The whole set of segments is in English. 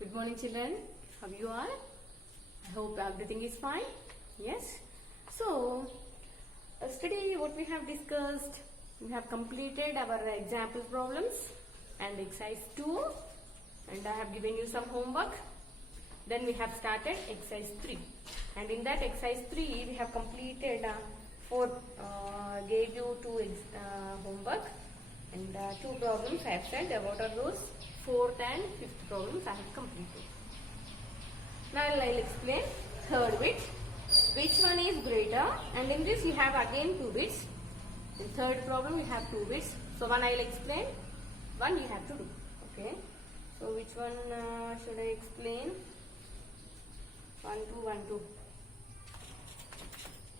Good morning, children. How you are? I hope everything is fine. Yes. So, yesterday what we have discussed, we have completed our example problems and exercise 2, and I have given you some homework. Then we have started exercise 3, and in that exercise 3 we have completed gave you 2 homework and 2 problems I have said. What are those? 4th and 5th problems I have completed. Now I will explain third bit. Which one is greater? And in this you have again 2 bits. In third problem you have 2 bits. So one I will explain, one you have to do. Okay. So which one should I explain? 1, 2, 1, 2.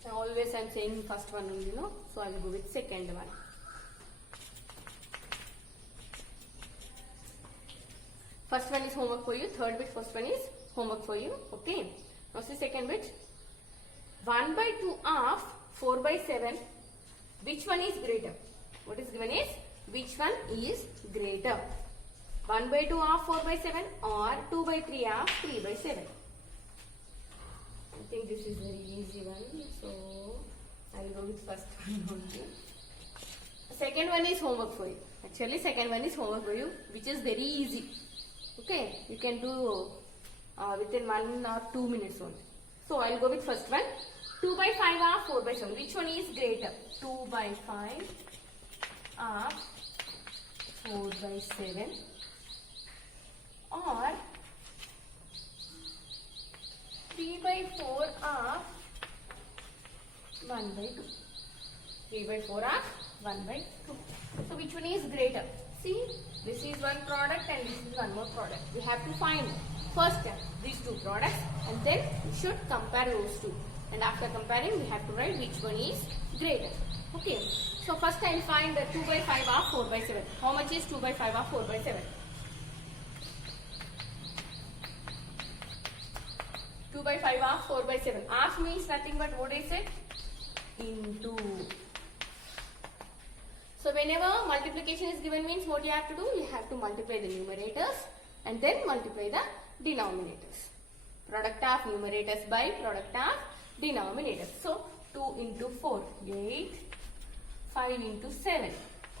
Now always I am saying first one only, no? So I will go with second one. First one is homework for you. Third bit, first one is homework for you. Okay. Now see second bit. 1 by 2 of 4 by 7. Which one is greater? What is given is which one is greater? 1 by 2 of 4 by 7 or 2 by 3 of 3 by 7. I think this is very easy one. So I will go with first one only. Second one is homework for you. Actually second one is homework for you, which is very easy. Okay, you can do within 1 or 2 minutes only. So I will go with first one. 2 by 5 or 4 by 7. Which one is greater? 2 by 5 or 4 by 7 or 3 by 4 of 1 by 2. 3 by 4 of 1 by 2. So which one is greater? See, this is one product and this is one more product. We have to find first these 2 products and then we should compare those 2. And after comparing we have to write which one is greater. Okay. So first I will find the 2 by 5 or 4 by 7. How much is 2 by 5 or 4 by 7? 2 by 5 or 4 by 7. Half means nothing but what is it? Into. So whenever multiplication is given means what you have to do? You have to multiply the numerators and then multiply the denominators. Product of numerators by product of denominators. So 2 into 4, 8. 5 into 7,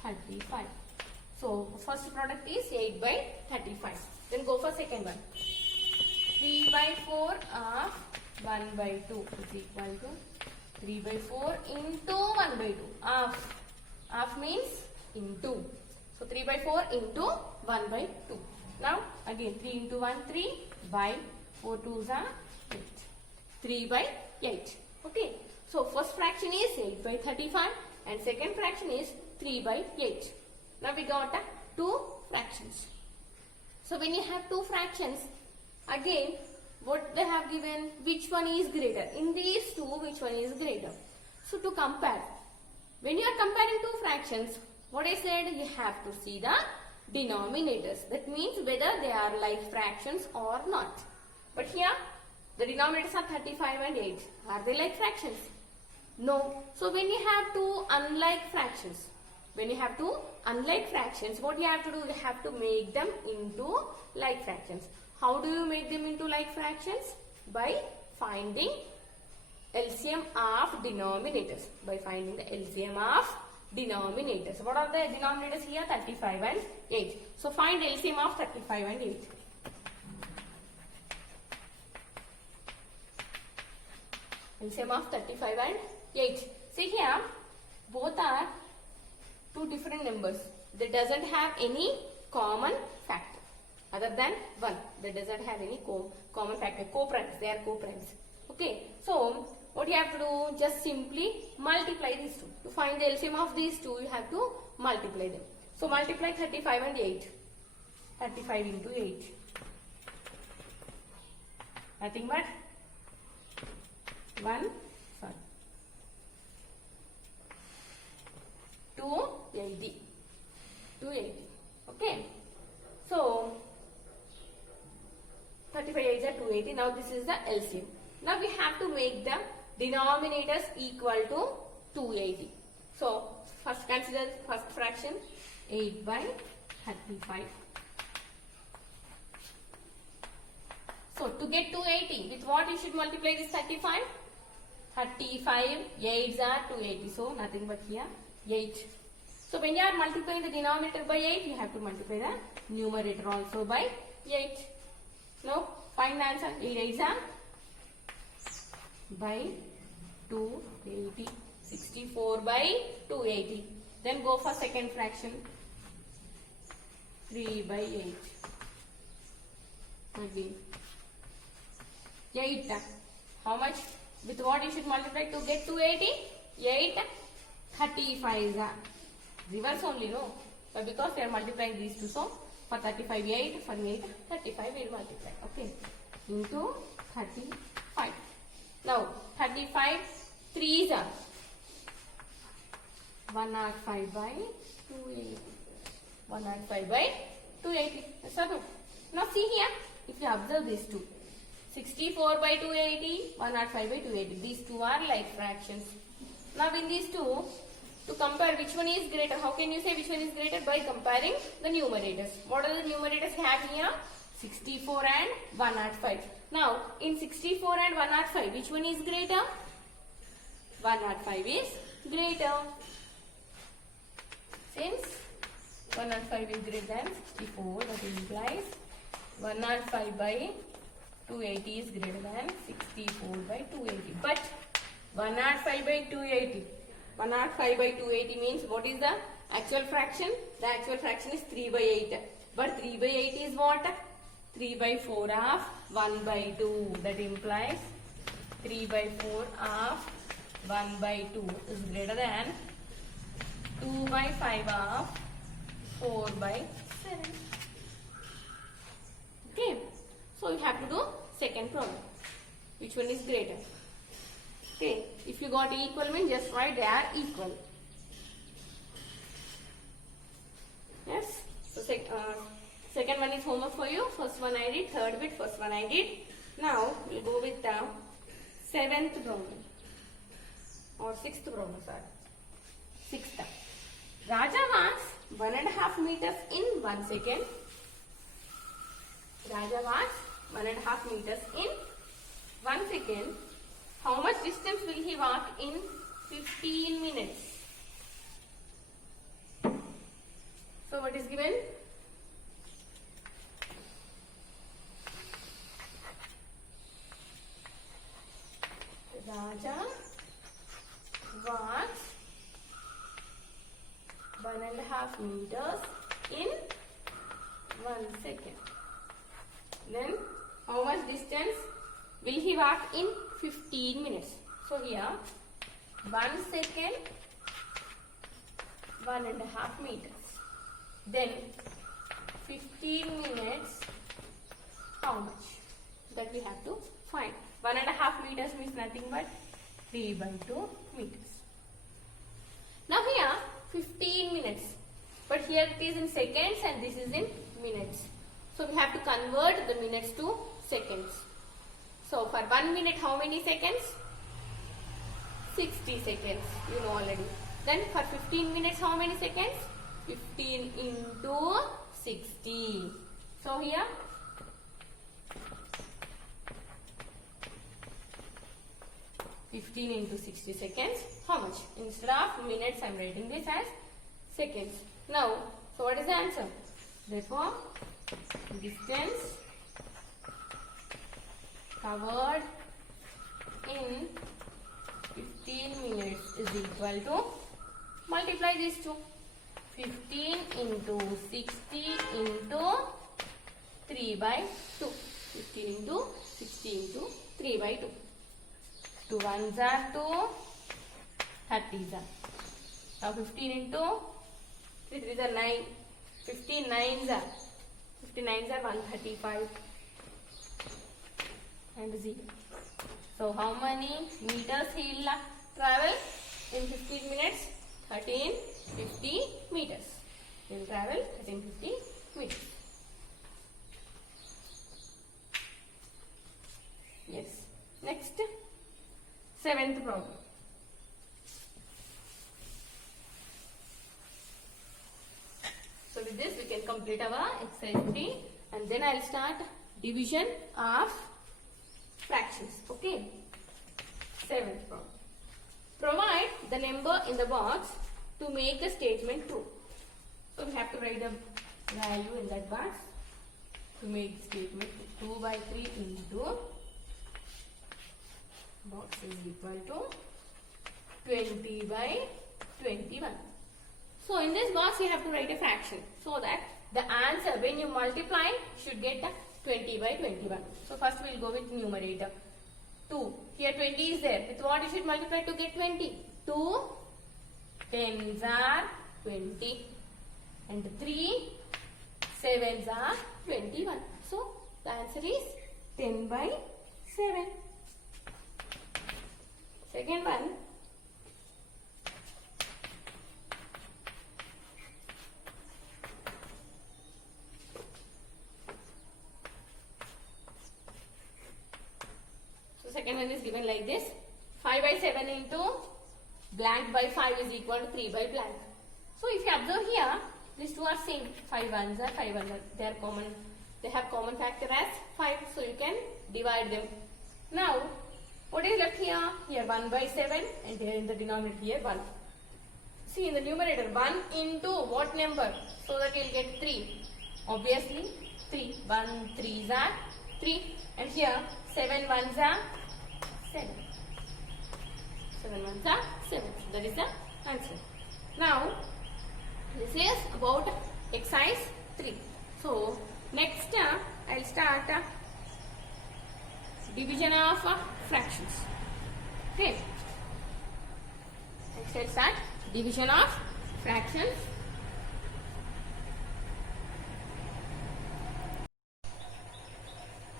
35. So first product is 8 by 35. Then go for second one. 3 by 4 of 1 by 2 is equal to 3 by 4 into 1 by 2. Half means into. So 3 by 4 into 1 by 2. Now again 3 into 1, 3 by 4 2s are 8. 3 by 8. Okay. So first fraction is 8 by 35 and second fraction is 3 by 8. Now we got 2 fractions. So when you have 2 fractions, again what they have given, which one is greater? In these 2, which one is greater? So to compare, when you are comparing 2 fractions, what I said, you have to see the denominators. That means whether they are like fractions or not. But here the denominators are 35 and 8. Are they like fractions? No. So when you have 2 unlike fractions, what you have to do? You have to make them into like fractions. How do you make them into like fractions? By finding LCM of denominators. By finding the LCM of denominators. What are the denominators here? 35 and 8. So find LCM of 35 and 8. LCM of 35 and 8. See here, both are 2 different numbers. They doesn't have any common factor other than 1. They doesn't have any common factor. Co-primes. They are co-primes. Okay. So what you have to do? Just simply multiply these 2. To find the LCM of these 2, you have to multiply them. So multiply 35 and 8. 35 into 8. Nothing but 280. 280. Okay. So 35 is 280. Now this is the LCM. Now we have to make the denominators equal to 280. So first consider first fraction 8 by 35. So to get 280, with what you should multiply this 35? 35, 8s are 280. So nothing but here 8. So when you are multiplying the denominator by 8, you have to multiply the numerator also by 8. Now find the answer. 8 8s are by 280. 64 by 280. Then go for second fraction. 3 by 8. Again. 8. How much? With what you should multiply to get 280? 8 35s are. Reverse only, no? But because we are multiplying these two, so for 35 8, for 8 35 we will multiply. Okay. Into 35. Now 35 3s are 105 by 280. 105 by 280. Yes or no? Now see here, if you observe these two, 64 by 280, 105 by 280. These two are like fractions. Now in these two, to compare which one is greater, how can you say which one is greater? By comparing the numerators. What are the numerators we have here? 64 and 105. Now in 64 and 105, which one is greater? 105 is greater. Since 105 is greater than 64, that implies 105 by 280 is greater than 64 by 280. But 105 by 280. 105 by 280 means what is the actual fraction? The actual fraction is 3 by 8. But 3 by 8 is what? 3 by 4 of 1 by 2. That implies 3 by 4 of 1 by 2 is greater than 2 by 5 of 4 by 7. Okay. So you have to do second problem. Which one is greater? Okay. If you got equal means just write they are equal. Yes. So second one is homework for you. First one I did. Third bit. First one I did. Now we'll go with the seventh problem. Or sixth problem, sorry. Sixth. Raja walks 1.5 meters in 1 second. Raja walks 1.5 meters in 1 second. How much distance will he walk in 15 minutes? So what is given? Raja walks 1.5 meters in 1 second. Then how much distance will he walk in 15 minutes? So here 1 second 1.5 meters. Then 15 minutes, how much? That we have to find. 1.5 meters means nothing but 3 by 2 meters. Now here 15 minutes. But here it is in seconds and this is in minutes. So we have to convert the minutes to seconds. So for 1 minute how many seconds? 60 seconds. You know already. Then for 15 minutes how many seconds? 15 into 60. So here 15 into 60 seconds. How much? Instead of minutes I am writing this as seconds. Now, so what is the answer? Therefore, distance covered in 15 minutes is equal to, multiply these two. 15 into 60 into 3 by 2. 15 into 60 into 3 by 2. 2 ones are 2, 30s are. Now 15 into 3 3s are 9. 15 9s are. 15 9s are 135 and 0. So how many meters he will travel in 15 minutes? 1350 meters. He will travel 1350 meters. Yes. Next, seventh problem. So with this we can complete our exercise 3 and then I will start division of fractions. Okay. Seventh problem. Provide the number in the box to make the statement true. So we have to write the value in that box to make the statement 2 by 3 into box is equal to 20 by 21. So in this box you have to write a fraction so that the answer when you multiply should get 20 by 21. So first we will go with numerator. 2. Here 20 is there. With what you should multiply to get 20? 2 tens are 20 and 3 sevens are 21. So the answer is 10 by 7. Second one. Second one is given like this. 5 by 7 into blank by 5 is equal to 3 by blank. So if you observe here, these two are same. 5 ones are 5 ones. They are common. They have common factor as 5. So you can divide them. Now, what is left here? Here 1 by 7 and here in the denominator here 1. See in the numerator 1 into what number? So that you will get 3. Obviously 3. 1 3s are 3 and here 7 ones are 7. 7 ones are 7. So that is the answer. Now, this is about exercise 3. So, next I will start division of fractions. Okay. Next I will start division of fractions.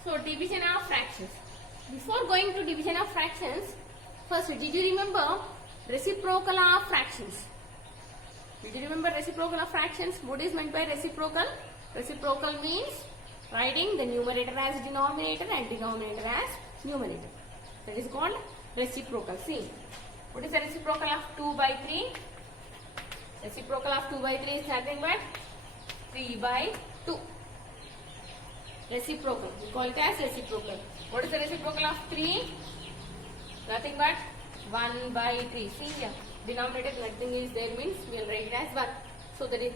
So, division of fractions. Before going to division of fractions, first did you remember reciprocal of fractions? Did you remember reciprocal of fractions? What is meant by reciprocal? Reciprocal means writing the numerator as denominator and denominator as numerator. That is called reciprocal. See, what is the reciprocal of 2 by 3? Reciprocal of 2 by 3 is nothing but 3 by 2. Reciprocal. We call it as reciprocal. What is the reciprocal of 3? Nothing but 1 by 3. See here. Denominator nothing is there means we will write it as 1. So the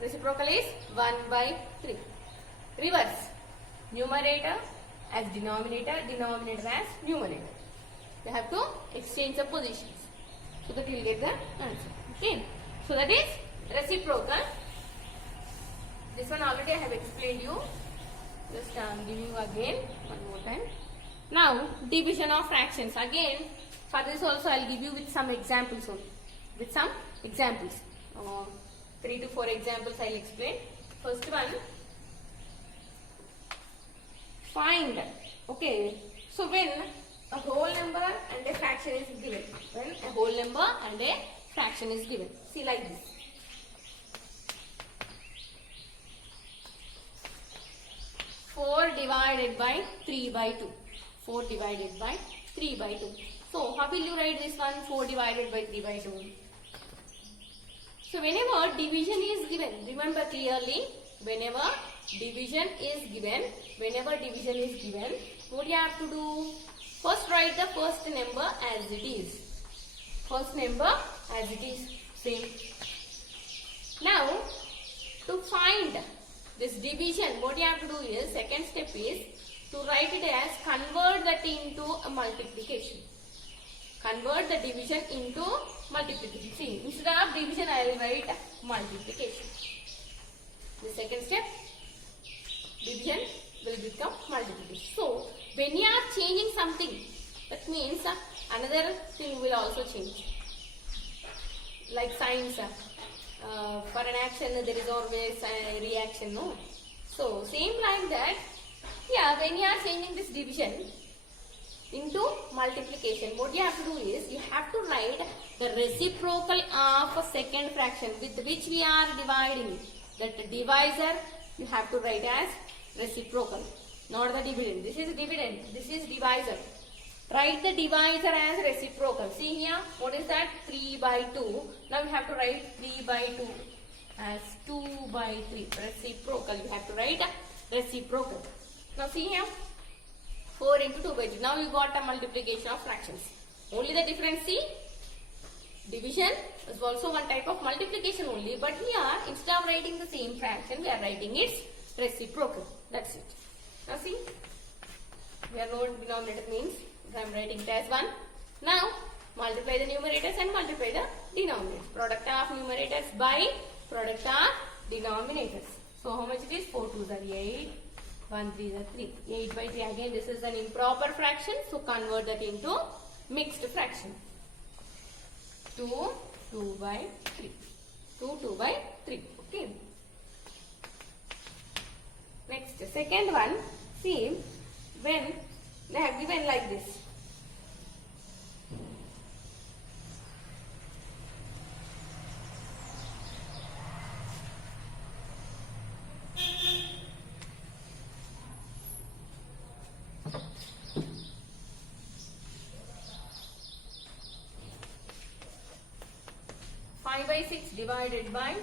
reciprocal is 1 by 3. Reverse. Numerator as denominator, denominator as numerator. They have to exchange the positions so that you will get the answer. Okay. So that is reciprocal. This one already I have explained you. Just I am giving you again one more time. Now division of fractions. Again for this also I will give you with some examples only. With some examples. 3 to 4 examples I will explain. First one. Find. Okay. So when a whole number and a fraction is given. When a whole number and a fraction is given. See like this. 4 divided by 3 by 2. 4 divided by 3 by 2. So, how will you write this one? 4 divided by 3 by 2. So, whenever division is given, remember clearly, whenever division is given, what you have to do? First write the first number as it is. First number as it is. Same. Now, to find this division, what you have to do is, second step is to write it as convert that into a multiplication. Convert the division into multiplication. See, instead of division, I will write multiplication. The second step, division will become multiplication. So, when you are changing something, that means another thing will also change. Like signs. For an action there is always a reaction, no? So same like that, yeah, when you are changing this division into multiplication, what you have to do is, you have to write the reciprocal of a second fraction with which we are dividing. That divisor you have to write as reciprocal, not the dividend. This is dividend, this is divisor. Write the divisor as reciprocal. See here, what is that? 3 by 2. Now we have to write 3 by 2 as 2 by 3. Reciprocal. You have to write reciprocal. Now see here, 4 into 2 by 3. Now you got a multiplication of fractions. Only the difference, see, division is also one type of multiplication only, but here instead of writing the same fraction, we are writing its reciprocal. That's it. Now see, here no denominator means I am writing it as 1. Now multiply the numerators and multiply the denominators. Product of numerators by product of denominators. So how much it is? 4 2s are 8, 1 3s are 3. 8 by 3. Again this is an improper fraction, so convert that into mixed fraction. 2 2 by 3. 2 2 by 3. Okay. Next, second one. See, when they have given like this. By 6 divided by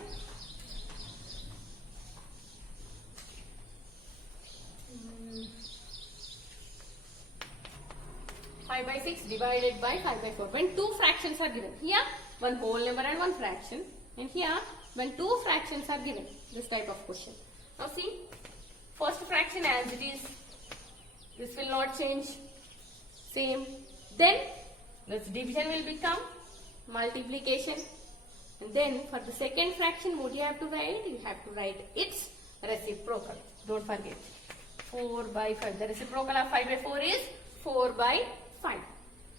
5 by 6 divided by 5 by 4. When two fractions are given, here one whole number and one fraction, and here when two fractions are given, this type of question. Now see, first fraction as it is, this will not change, same. Then this division will become multiplication. And then for the second fraction, what you have to write? You have to write its reciprocal. Don't forget. 4 by 5. The reciprocal of 5 by 4 is 4 by 5.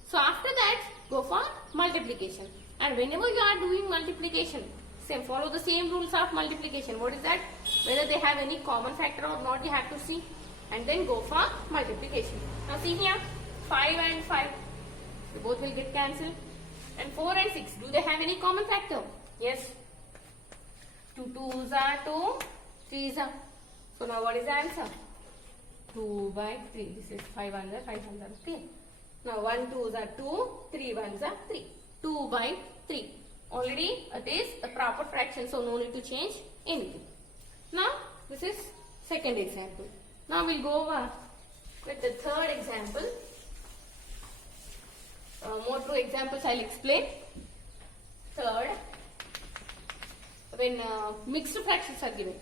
So after that, go for multiplication. And whenever you are doing multiplication, same, follow the same rules of multiplication. What is that? Whether they have any common factor or not, you have to see. And then go for multiplication. Now see here, 5 and 5. So both will get cancelled. And 4 and 6, do they have any common factor? Yes. 2 2s are 2, 3s are. So now what is the answer? 2 by 3. This is 5 1s are 5 1s are 3. Now 1 2s are 2, 3 1s are 3. 2 by 3. Already it is a proper fraction, so no need to change anything. Now this is second example. Now we'll go over with the third example. More two examples I'll explain. Third, when mixed fractions are given.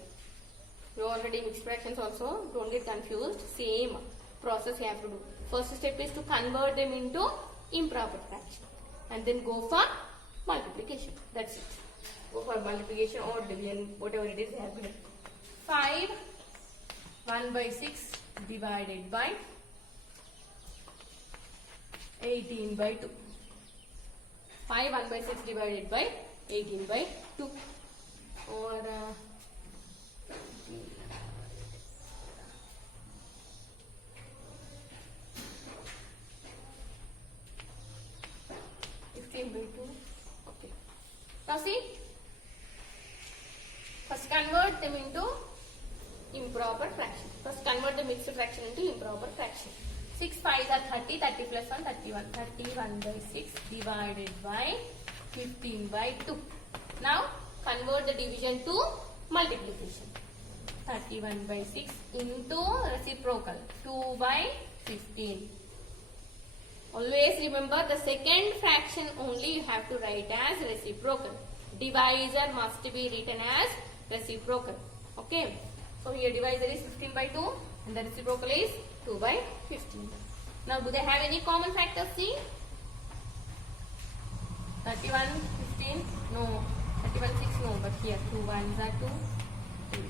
You already mixed fractions also, don't get confused. Same process you have to do. First step is to convert them into improper fraction. And then go for multiplication. That's it. Go for multiplication or division, whatever it is they have given. 5, 1 by 6 divided by 18 by 2. 5 1 by 6 divided by 18 by 2. Or 15 by 2. Okay. Now see, first convert them into improper fraction. First convert the mixed fraction into improper fraction. 6 5s are 30, 30 plus 1, 31. 31 by 6 divided by 15 by 2. Now convert the division to multiplication. 31 by 6 into reciprocal. 2 by 15. Always remember the second fraction only you have to write as reciprocal. Divisor must be written as reciprocal. Okay. So here divisor is 15 by 2 and the reciprocal is 2 by 15. Now do they have any common factors? See, 31, 15, no, 31, 6, no, but here 2 1s are 2. 3.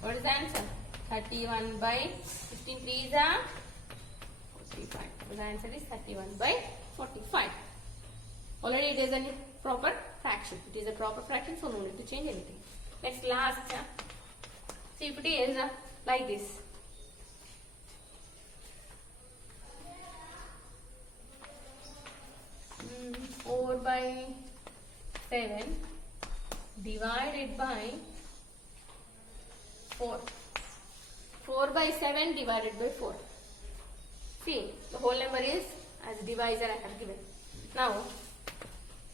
What is the answer? 31 by 15 3s are 45. So the answer is 31 by 45. Already it is a proper fraction. It is a proper fraction, so no need to change anything. Next, last. See, if it is like this. 4 by 7 divided by 4. 4 by 7 divided by 4. See, the whole number is as divisor I have given. Now,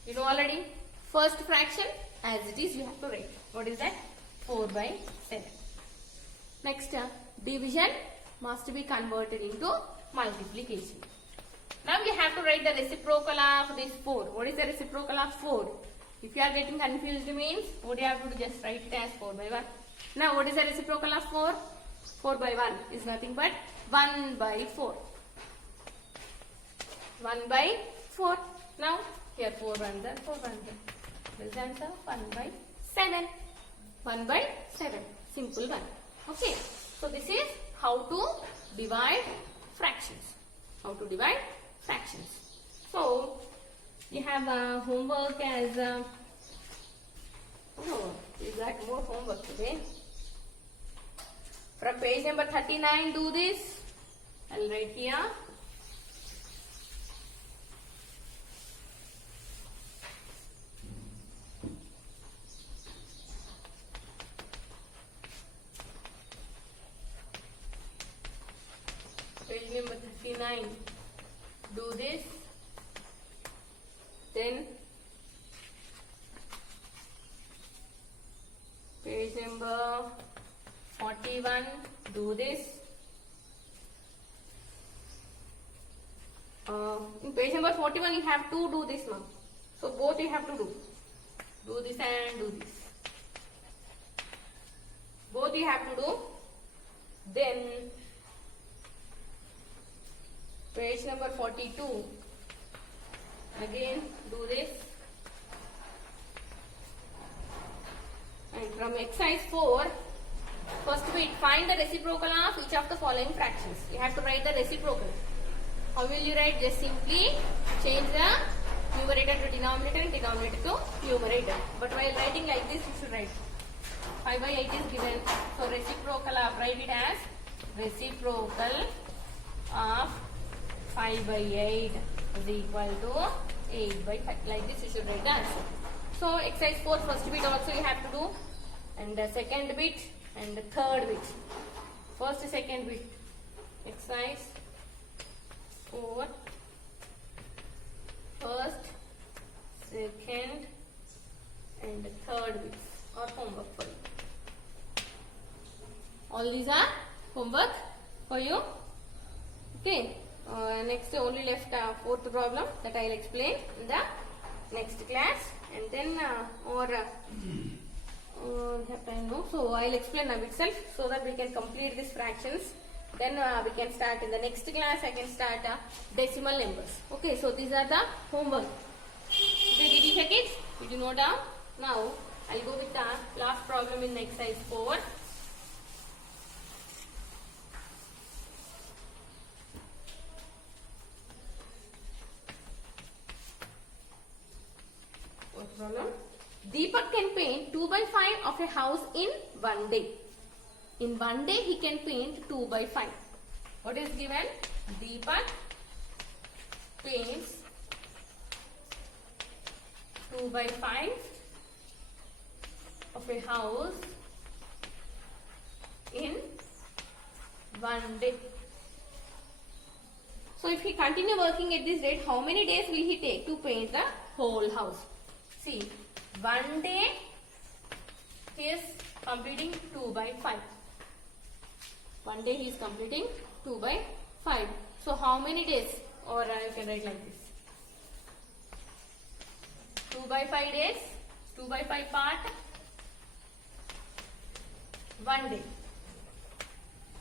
you know already, first fraction as it is you have to write. What is that? 4 by 7. Next, division must be converted into multiplication. Now you have to write the reciprocal of this 4. What is the reciprocal of 4? If you are getting confused means, what you have to do, just write it as 4 by 1. Now what is the reciprocal of 4? 4 by 1 is nothing but 1 by 4. 1 by 4. Now here 4 ones are 4 ones are. This answer 1 by 7. 1 by 7. Simple one. Okay. So this is how to divide fractions. How to divide fractions. So you have homework as oh, you got more homework today. From page number 39, do this. I'll write here. Page number 39. Do this. Then page number 41, do this. In page number 41 you have to do this now. So both you have to do. Do this and do this. Both you have to do. Then page number 42. Again do this. And from exercise 4, first bit, find the reciprocal of each of the following fractions. You have to write the reciprocal. How will you write? Just simply change the numerator to denominator and denominator to numerator. But while writing like this, you should write 5 by 8 is given. So reciprocal of, write it as reciprocal of 5 by 8 is equal to 8 by 5. Like this you should write the answer. So exercise 4 first bit also you have to do, and the second bit and the third bit. First, second bit. Exercise 4. First, second and the third bits are homework for you. All these are homework for you. Okay. Next only left fourth problem that I will explain in the next class, and then so I will explain now itself so that we can complete these fractions. Then we can start in the next class. I can start decimal numbers. Okay, so these are the homework. Did you check it? Did you note down? Now I'll go with the last problem in exercise 4. Problem. Deepak can paint 2 by 5 of a house in 1 day. In 1 day he can paint 2 by 5. What is given? Deepak paints 2 by 5 of a house in 1 day. So if he continue working at this rate, how many days will he take to paint the whole house? See, 1 day he is completing 2 by 5. 1 day he is completing 2 by 5. So how many days? Or you can write like this. 2 by 5 days, 2 by 5 part, 1 day.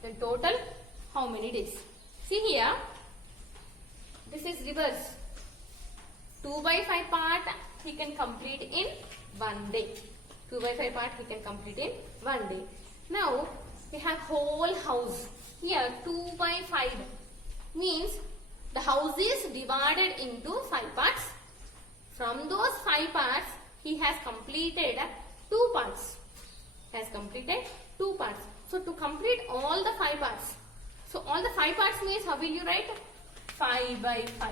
Then total how many days? See here, this is reverse. 2 by 5 part he can complete in 1 day. 2 by 5 part he can complete in 1 day. Now we have whole house. Here 2 by 5 means the house is divided into 5 parts. From those 5 parts he has completed 2 parts. Has completed 2 parts. So to complete all the 5 parts. So all the 5 parts means how will you write? 5 by 5.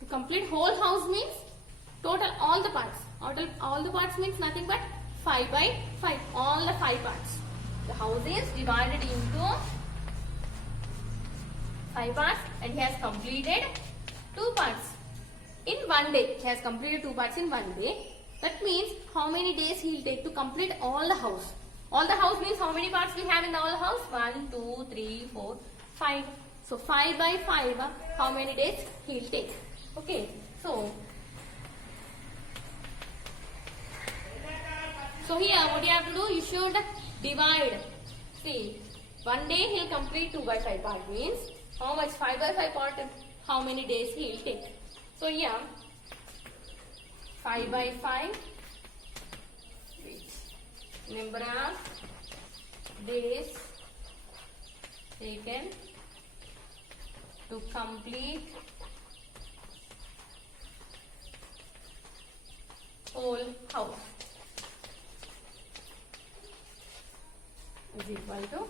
To complete whole house means total all the parts. All the parts means nothing but 5 by 5. All the 5 parts. The house is divided into 5 parts and he has completed 2 parts in 1 day. He has completed 2 parts in 1 day. That means how many days he will take to complete all the house. All the house means how many parts we have in the whole house? 1, 2, 3, 4, 5. So 5 by 5, how many days he will take? Okay, so here what you have to do, you should divide. See, one day he will complete 2 by 5 part, means how much 5 by 5 part, how many days he will take. So here 5 by 5, number of days taken to complete whole house is equal to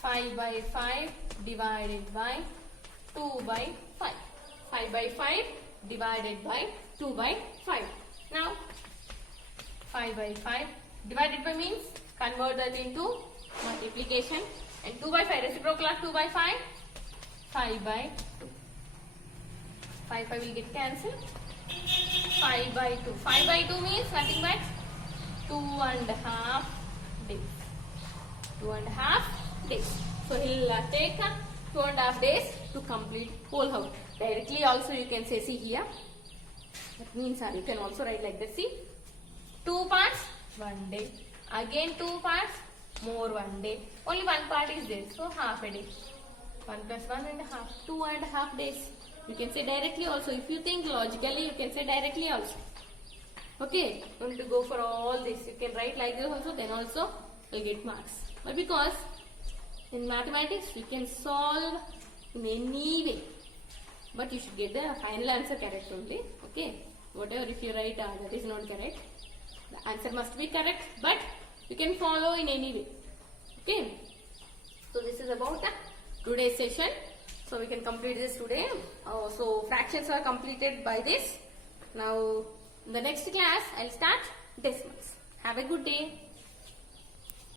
5 by 5 divided by 2 by 5. 5 by 5 divided by 2 by 5. Now 5 by 5 divided by means convert that into multiplication, and 2 by 5 reciprocal of 2 by 5, 5 by 2. 5 will get cancelled. 5 by 2. 5 by 2 means nothing but 2.5 days. 2.5 days. So he'll take 2.5 days to complete whole house. Directly also you can say, see here. That means you can also write like this. See, 2 parts, 1 day. Again 2 parts, more 1 day. Only 1 part is there, so half a day. 1 plus 1.5, 2.5 days. You can say directly also. If you think logically, you can say directly also. Okay, you need to go for all this. You can write like this also, then also you'll get marks. But because in mathematics, you can solve in any way. But you should get the final answer correct only. Okay, whatever if you write that is not correct. The answer must be correct, but you can follow in any way. Okay, so this is about today's session. So we can complete this today. So fractions are completed by this. Now in the next class I'll start decimals. Have a good day.